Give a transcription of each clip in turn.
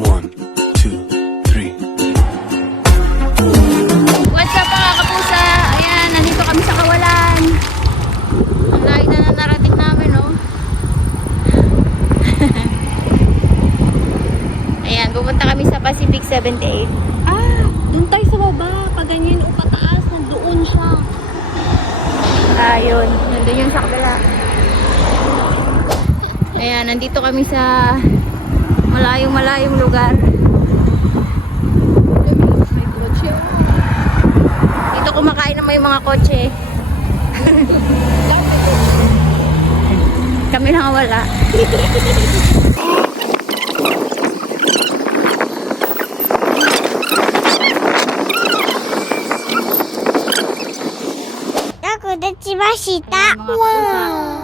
1, 2, 3. What's up mga kapusa? Ayan, nandito kami sa Kawalan. Ang layo na narating namin, no? Ayan, pupunta kami sa Pacific 78. Ah, doon tayo sa baba. Pag ganyan o pataas, nandoon siya. Ayun, nandun yung sa kabila. Ayan, nandito kami sa malayong lugar. Dito kumakain naman yung mga kotse. Kami lang wala. Wow!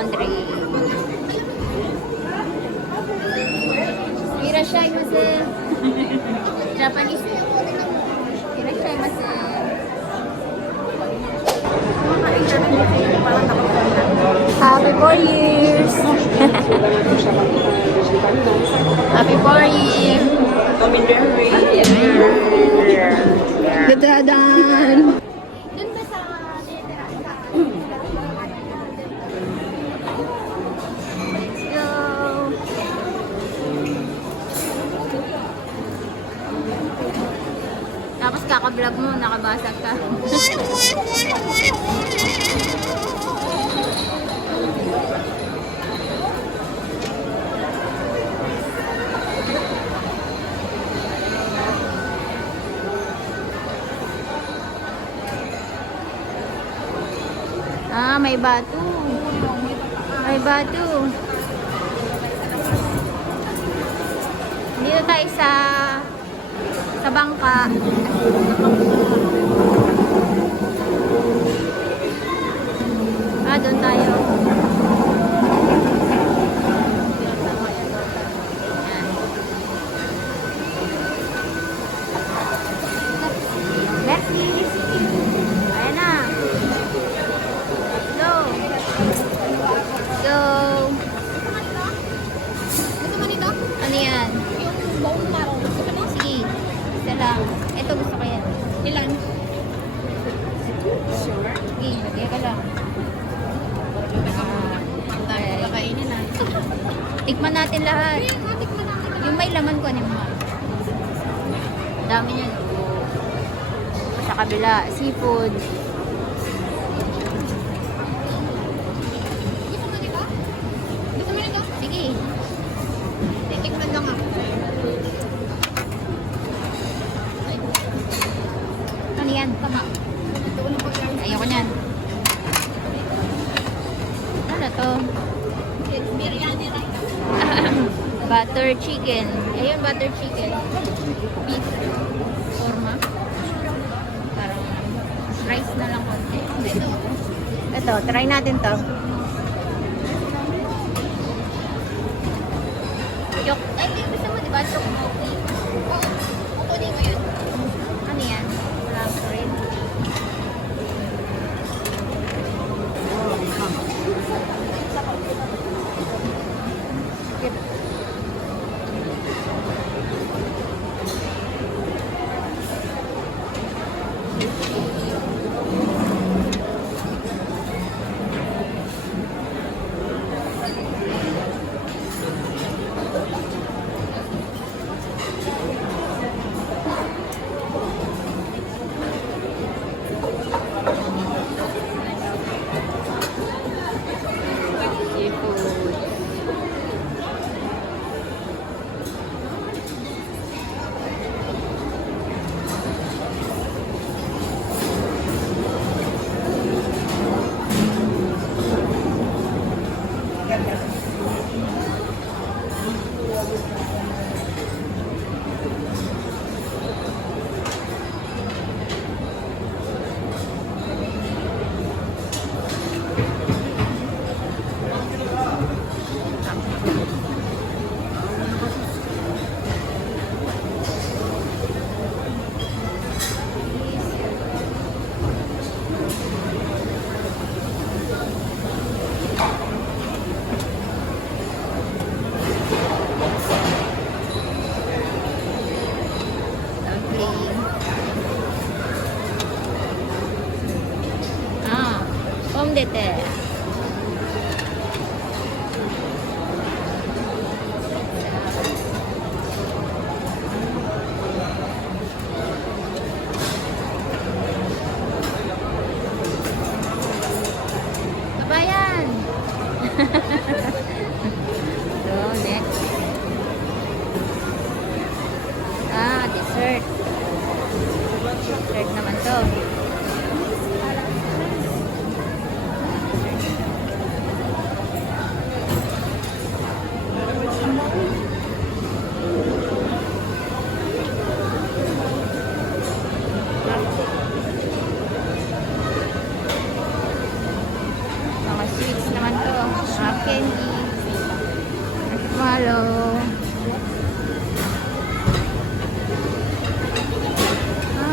Andre. Irashaimase. Japanese. Irashaimase. Happy 4 years. Happy 4 years. Gadadan. Tapos kaka-vlog mo, nakabasag ka. Ah, may bato. May bato. Dito tayo sa bangka. Ah, doon tayo. Merci. Ayan na. Go. Go. Ano yan? Sige. Isa lang. Ito gusto ko yan. Ilan? Sure? Sige, lagay ka lang. Kakainin na. Tikman natin lahat. Yung may laman ko, ano mo? Dami niyan. Sa kabila, seafood. Sige. Tikman lang ako. Ano yan? Tama. Ayoko niyan. Ano to? Biryani rice. Butter chicken. Ayun, butter chicken. Beef. Forma. Parang rice na lang konti. Ito, try natin to. Yok. Ay, gusto mo, diba? Yok. Kukunin mo yun. Ano yan? Wala ko rin. Shirt. Shirt naman to. Mga sweets naman to. Mga candy. Marshmallow.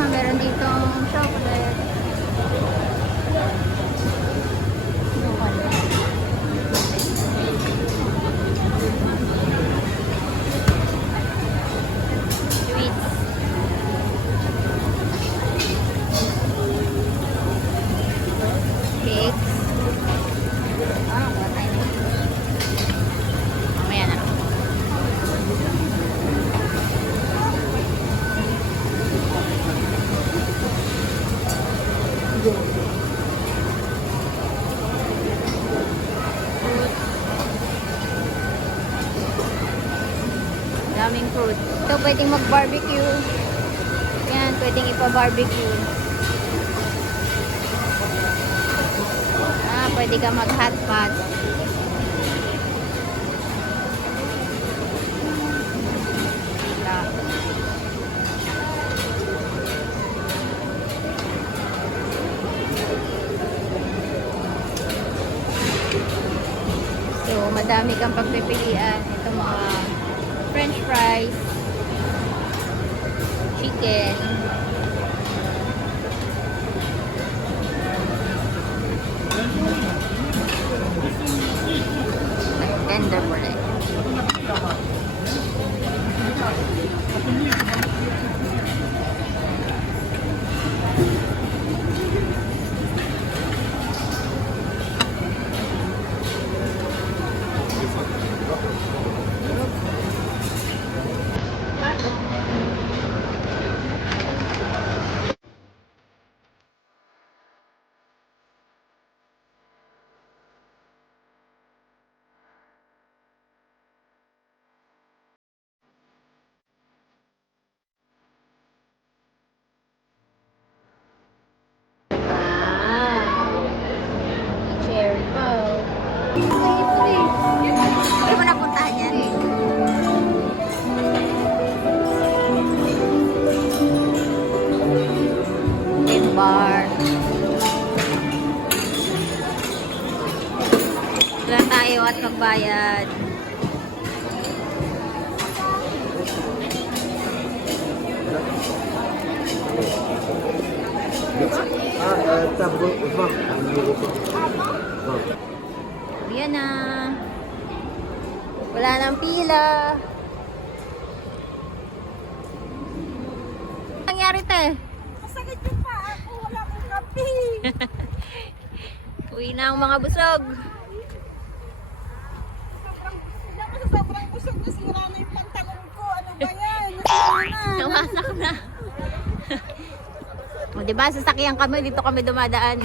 Meron ditong chocolate. Sweets. Cakes. Kuha tayo na. Mamaya na. Daming fruit. Ito pwedeng mag-barbecue. Yan, pwedeng ipa-barbecue. Pwede ka mag-hot pot. So, madami kang pagpipilian. Ito mga French fries, chicken, tender bread. Cherry bow. Hindi mo napuntahan yan. Bar. Wala tayo at magbayad. Yan na. Wala nang pila. Ano nangyari te? Masakit yung paa ko, wala akong kape. Uwi na ang mga busog. Sobrang busog na sira na yung pantalon ko. Ano ba yan? Nasira na. Nawasak na. O diba, sasakyan kami, dito kami dumadaan.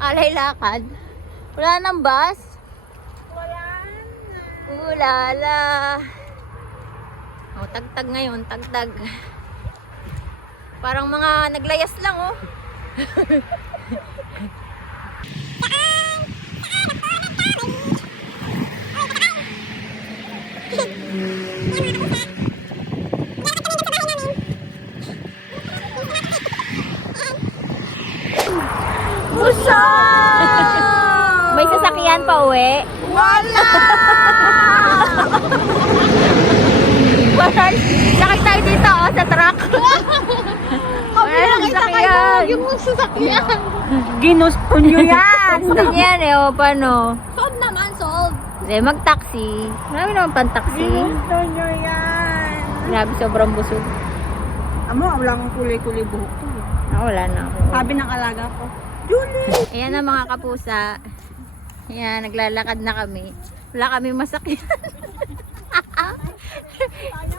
Alay lakad. Wala nang bus. Wala na. Ulala. O, tagtag ngayon, tagtag. Parang mga naglayas lang, oh. May sasakyan pa uwi. Wala! Parang sakay tayo dito, oh, sa truck. Walang sasakyan. Yung sasakyan. Ginusto nyo yan. Gusto nyo yan eh, o paano? Sold naman, sold. Hindi, mag-taxi. Marami naman pang-taxi. Gusto nyo yan. Grabe, sobrang busog. Amo, wala akong kulay-kulay buhok ko. Wala na ako. Sabi ng alaga ko, Julie! Ayan na mga kapusa. Ayan, naglalakad na kami. Wala kami masakyan.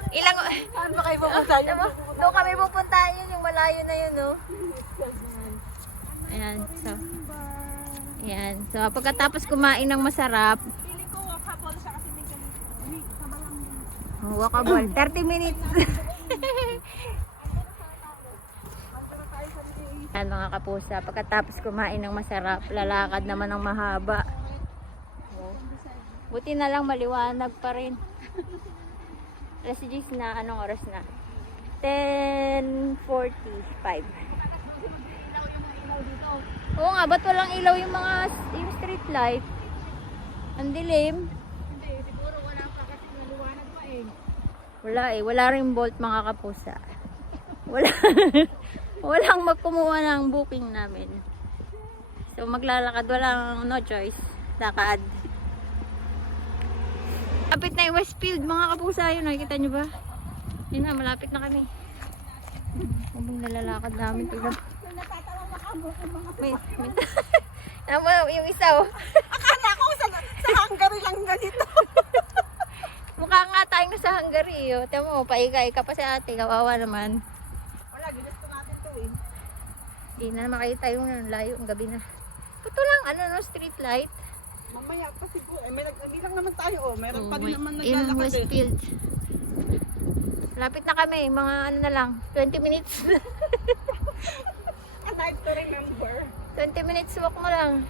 Ilang... Saan ba kayo pupunta? Doon kami pupunta yun, yung malayo na yun, no? Ayan, so... Ayan, so pagkatapos kumain ng masarap, Walkable. 30 minutes. Yan mga kapusa, pagkatapos kumain ng masarap, lalakad naman ng mahaba. Buti na lang maliwanag pa rin. Alas 10 na, anong oras na? 10:45. Oo nga, ba't walang ilaw yung yung street light? Ang dilim. Hindi, siguro wala pa kasi naliwanag pa eh. Wala eh, wala rin bolt mga kapusa. Wala. Walang magkumuha ng booking namin. So maglalakad, walang no choice. Lakad. Malapit na yung Westfield mga kapusa, yun, nakikita nyo ba? Yun na, malapit na kami. Habang nalalakad namin. Tignan. May yung isa oh. Akala ko sa Hungary lang ganito. Mukha nga tayong nasa Hungary oh. Tiyan mo, paika-ika pa si ate, kawawa naman. Wala, ginusto natin to eh. Hindi na makita yung layo, ang gabi na. Ito lang, street light. Mamaya pa siguro. Eh, may nagbilang naman tayo oh. Meron pa din naman In naglalakad eh. Westfield. Lapit na kami, mga na lang, 20 minutes. A night to remember. 20 minutes walk mo lang.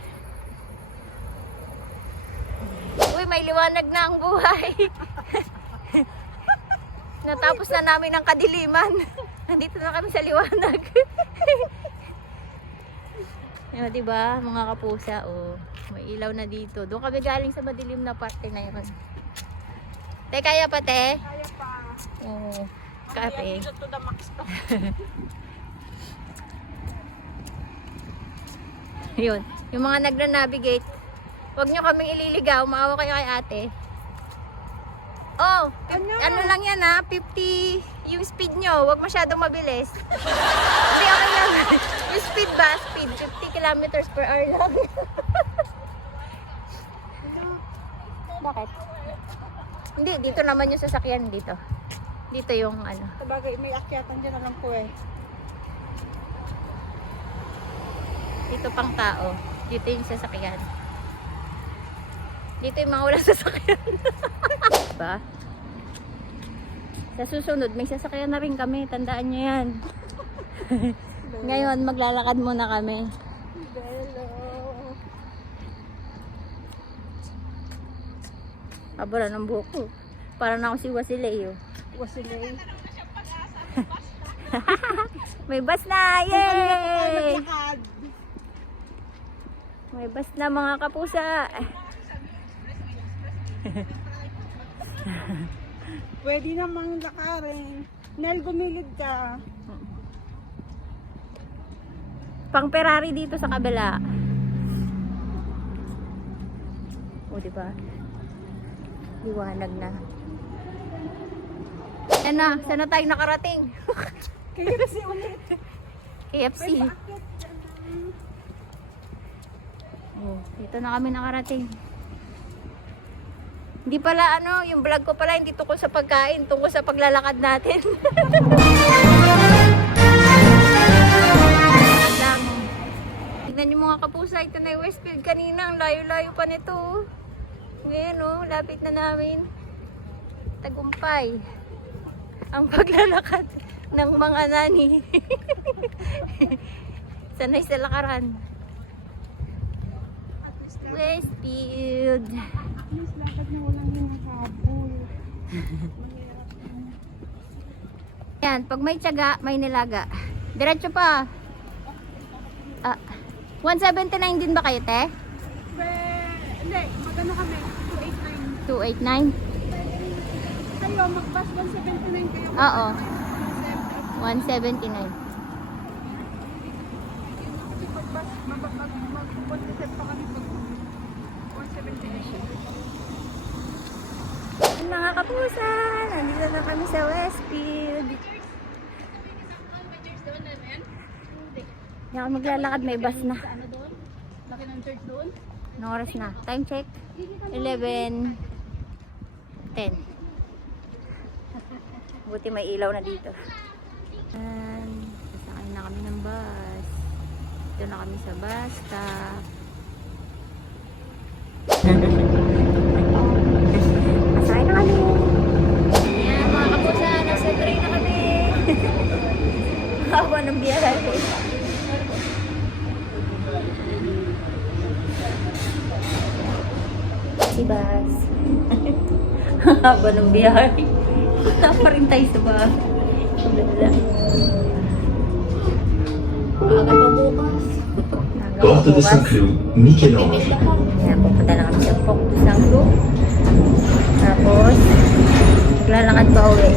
Uy, may liwanag na ang buhay. Natapos na namin ang kadiliman. Nandito na kami sa liwanag. Ayun, diba, mga kapusa, oh. May ilaw na dito. Doon kami galing sa madilim na parte na yun. Te, kaya pa, te? Kaya pa. Oo. Kaya Kape. dito to the max to. Yun. Yung mga nagra-navigate, huwag nyo kaming ililigaw. Maawa kayo kay ate. Oh, ano lang yan ha? 50 yung speed nyo. Huwag masyadong mabilis. Hindi, okay lang. Yung speed ba? Speed. 50 kilometers per hour lang. Bakit? Hindi, dito naman yung sasakyan dito. Dito yung ano. Sabagay, may akyatan dyan alam ko eh. Dito pang tao. Dito yung sasakyan. Dito yung mga walang sasakyan. Diba? Sa susunod, may sasakyan na rin kami. Tandaan nyo yan. Ngayon, maglalakad muna kami. Hello. Abara ng buhok ko. Para na ako si Wasileo. Wasilay. May bus na! Yay! Naglakad. May bus na mga kapusa. Pwede namang lakarin. Nel, gumilid ka. Pang Ferrari dito sa kabila. O, diba? Liwanag na. Yan na, saan na tayo nakarating? Kaya kasi ulit. KFC. Oh, dito na kami nakarating. Hindi pala yung vlog ko pala hindi tungkol sa pagkain, tungkol sa paglalakad natin. Lang. Tignan niyo mga kapusa, ito na yung Westfield kanina, ang layo-layo pa nito. Ngayon lapit na namin. Tagumpay. Ang paglalakad ng mga nani. Sanay sa lakaran. Westfield. Please, lakad na walang hinakabol. Yan, pag may tiyaga, may nilaga. Diretso pa. 179 din ba kayo, te? Hindi, magano kami? 289? 289. Kayo, mag-bus 179 kayo. Oo. 179. Kasi pag-bus, mag-177 pa kami pag 178. Mga kapusa, nandito na kami sa Westfield. Hindi ako maglalakad, may bus na. Ano doon? Laki ng church doon? Anong oras na? Time check? 11:10. Buti may ilaw na dito. Sasakay na kami ng bus. Dito na kami sa bus stop. Sasakay na kami. Ayan. Haba ng biyahe. Punta pa rin tayo sa bahay. Wala. Aga pa bukas. Porte de Saint-Cloud, Michel-Ange. Ayan, pupunta lang kami sa Pok Sanglo. Tapos, maglalakad pa uwi.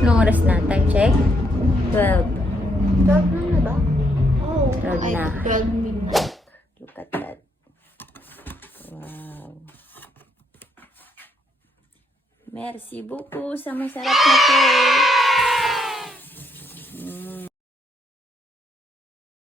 Anong oras na? Time check? 12. 12 na ba? Oo. 12 na. 12 midnight. Look at that. Wow. Merci beaucoup sa masarap na cake.